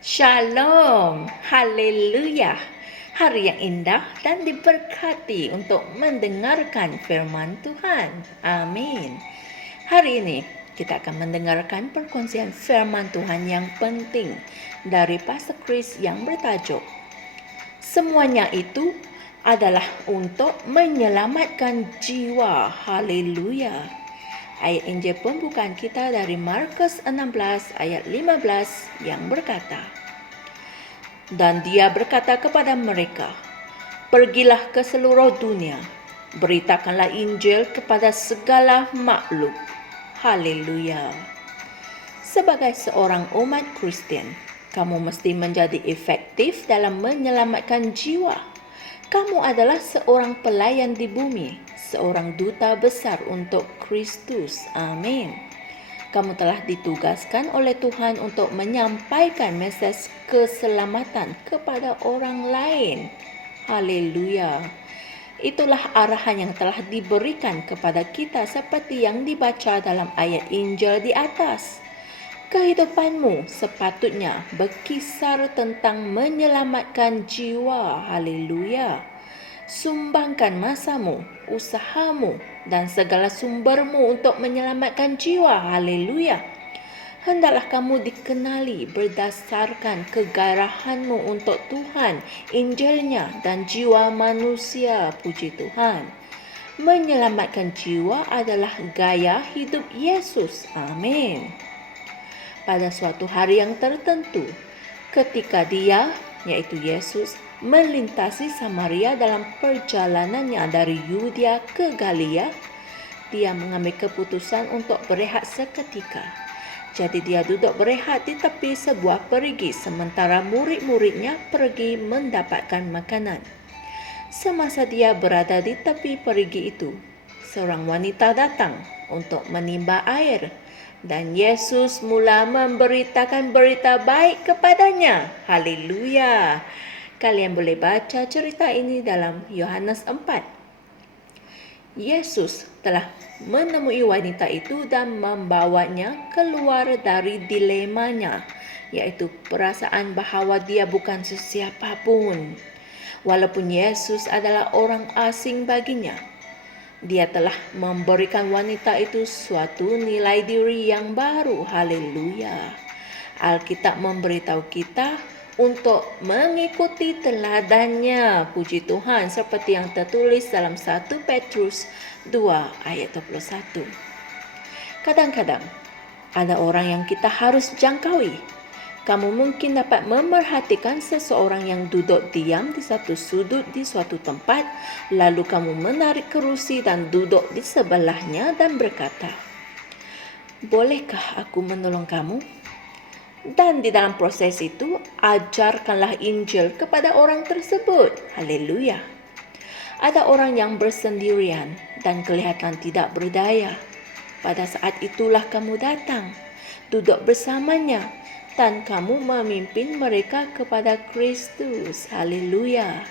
Shalom, haleluya. Hari yang indah dan diberkati untuk mendengarkan firman Tuhan. Amin. Hari ini kita akan mendengarkan perkongsian firman Tuhan yang penting dari Pastor Chris yang bertajuk Semuanya itu adalah untuk menyelamatkan jiwa. Haleluya. Ayat Injil pembukaan kita dari Markus 16 ayat 15 yang berkata, dan dia berkata kepada mereka, pergilah ke seluruh dunia, beritakanlah Injil kepada segala makhluk. Haleluya. Sebagai seorang umat Kristian, kamu mesti menjadi efektif dalam menyelamatkan jiwa. Kamu adalah seorang pelayan di bumi, seorang duta besar untuk Kristus. Amin. Kamu telah ditugaskan oleh Tuhan untuk menyampaikan mesej keselamatan kepada orang lain. Haleluya. Itulah arahan yang telah diberikan kepada kita seperti yang dibaca dalam ayat Injil di atas. Kehidupanmu sepatutnya berkisar tentang menyelamatkan jiwa. Haleluya. Sumbangkan masamu, usahamu dan segala sumbermu untuk menyelamatkan jiwa. Haleluya. Hendaklah kamu dikenali berdasarkan kegairahanmu untuk Tuhan, Injilnya dan jiwa manusia. Puji Tuhan. Menyelamatkan jiwa adalah gaya hidup Yesus. Amin. Pada suatu hari yang tertentu, ketika dia, yaitu Yesus, melintasi Samaria dalam perjalanannya dari Yudea ke Galilea, dia mengambil keputusan untuk berehat seketika. Jadi dia duduk berehat di tepi sebuah perigi sementara murid-muridnya pergi mendapatkan makanan. Semasa dia berada di tepi perigi itu, seorang wanita datang untuk menimba air. Dan Yesus mula memberitakan berita baik kepadanya. Haleluya. Kalian boleh baca cerita ini dalam Yohanes 4. Yesus telah menemui wanita itu dan membawanya keluar dari dilemanya, yaitu perasaan bahawa dia bukan sesiapa pun. Walaupun Yesus adalah orang asing baginya, dia telah memberikan wanita itu suatu nilai diri yang baru. Haleluya. Alkitab memberitahu kita untuk mengikuti teladannya. Puji Tuhan, seperti yang tertulis dalam 1 Petrus 2 ayat 21. Kadang-kadang ada orang yang kita harus jangkaui. Kamu mungkin dapat memerhatikan seseorang yang duduk diam di satu sudut di suatu tempat, lalu kamu menarik kerusi dan duduk di sebelahnya dan berkata, bolehkah aku menolong kamu? Dan di dalam proses itu, ajarkanlah Injil kepada orang tersebut. Haleluya. Ada orang yang bersendirian dan kelihatan tidak berdaya. Pada saat itulah kamu datang, duduk bersamanya, dan kamu memimpin mereka kepada Kristus. Haleluya.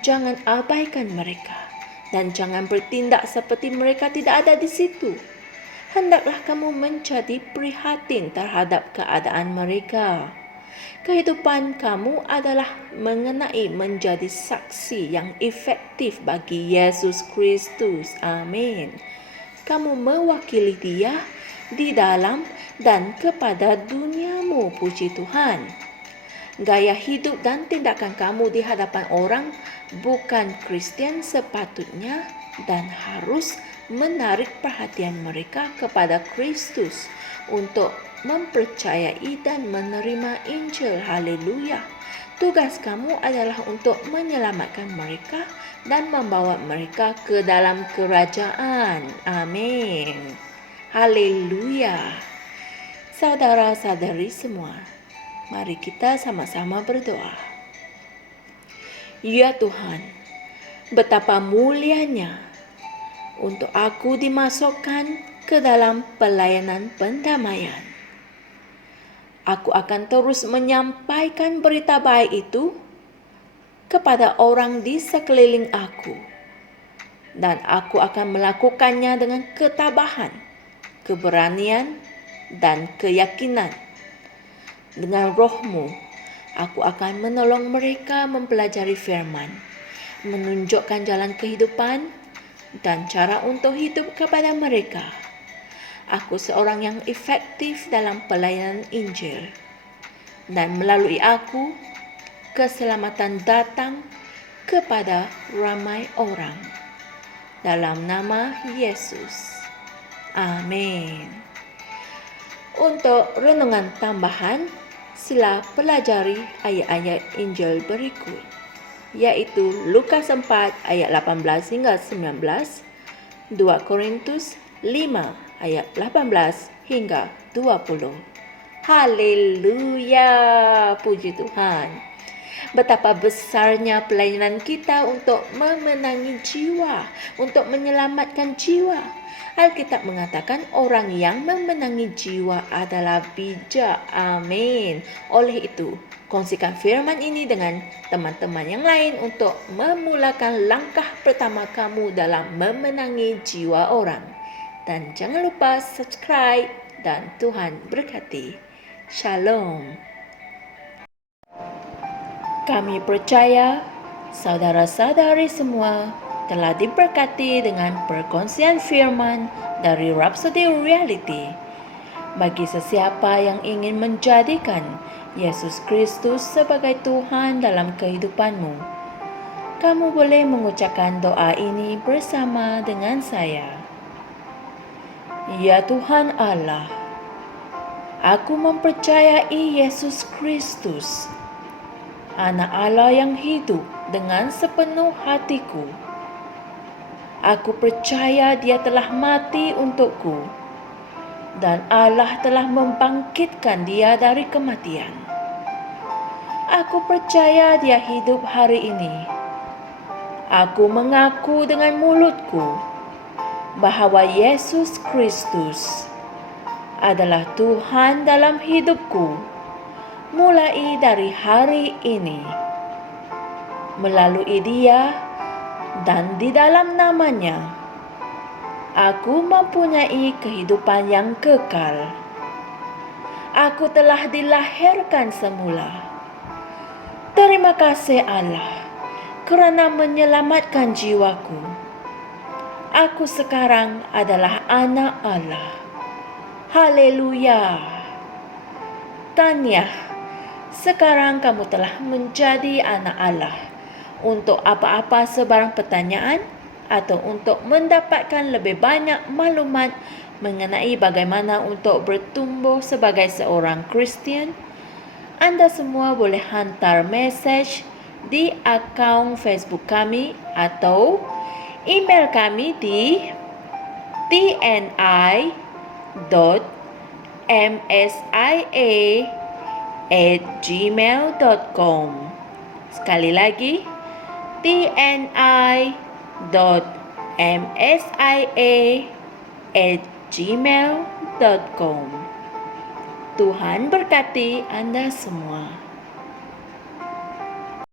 Jangan abaikan mereka dan jangan bertindak seperti mereka tidak ada di situ. Hendaklah kamu menjadi prihatin terhadap keadaan mereka. Kehidupan kamu adalah mengenai menjadi saksi yang efektif bagi Yesus Kristus. Amin. Kamu mewakili Dia di dalam dan kepada duniamu. Puji Tuhan. Gaya hidup dan tindakan kamu di hadapan orang bukan Kristian sepatutnya dan harus menarik perhatian mereka kepada Kristus untuk mempercayai dan menerima Injil. Haleluya. Tugas kamu adalah untuk menyelamatkan mereka dan membawa mereka ke dalam kerajaan. Amin. Haleluya. Saudara-saudari semua, mari kita sama-sama berdoa. Ya Tuhan, betapa mulianya untuk aku dimasukkan ke dalam pelayanan pendamaian. Aku akan terus menyampaikan berita baik itu kepada orang di sekeliling aku. Dan aku akan melakukannya dengan ketabahan, keberanian dan keyakinan. Dengan roh-Mu, aku akan menolong mereka mempelajari firman, menunjukkan jalan kehidupan dan cara untuk hidup kepada mereka. Aku seorang yang efektif dalam pelayanan Injil, dan melalui aku, keselamatan datang kepada ramai orang. Dalam nama Yesus. Amin. Untuk renungan tambahan, sila pelajari ayat-ayat Injil berikut, yaitu Lukas 4 ayat 18 hingga 19, 2 Korintus 5 ayat 18 hingga 20. Haleluya, puji Tuhan. Betapa besarnya pelayanan kita untuk memenangi jiwa, untuk menyelamatkan jiwa. Alkitab mengatakan orang yang memenangi jiwa adalah bijak. Amin. Oleh itu, kongsikan firman ini dengan teman-teman yang lain untuk memulakan langkah pertama kamu dalam memenangi jiwa orang. Dan jangan lupa subscribe dan Tuhan berkati. Shalom. Kami percaya saudara-saudari semua telah diberkati dengan perkongsian firman dari Rhapsody Reality. Bagi sesiapa yang ingin menjadikan Yesus Kristus sebagai Tuhan dalam kehidupanmu, kamu boleh mengucapkan doa ini bersama dengan saya. Ya Tuhan Allah, aku mempercayai Yesus Kristus, Anak Allah yang hidup dengan sepenuh hatiku. Aku percaya Dia telah mati untukku dan Allah telah membangkitkan Dia dari kematian. Aku percaya Dia hidup hari ini. Aku mengaku dengan mulutku bahwa Yesus Kristus adalah Tuhan dalam hidupku mulai dari hari ini. Melalui Dia dan di dalam nama-Nya, aku mempunyai kehidupan yang kekal. Aku telah dilahirkan semula. Terima kasih Allah kerana menyelamatkan jiwaku. Aku sekarang adalah anak Allah. Haleluya. Tahniah. Sekarang kamu telah menjadi anak Allah. Untuk apa-apa sebarang pertanyaan atau untuk mendapatkan lebih banyak maklumat mengenai bagaimana untuk bertumbuh sebagai seorang Kristian, anda semua boleh hantar mesej di akaun Facebook kami atau email kami di tni.msia@gmail.com. Sekali lagi, tni.msia@gmail.com. Tuhan berkati Anda semua.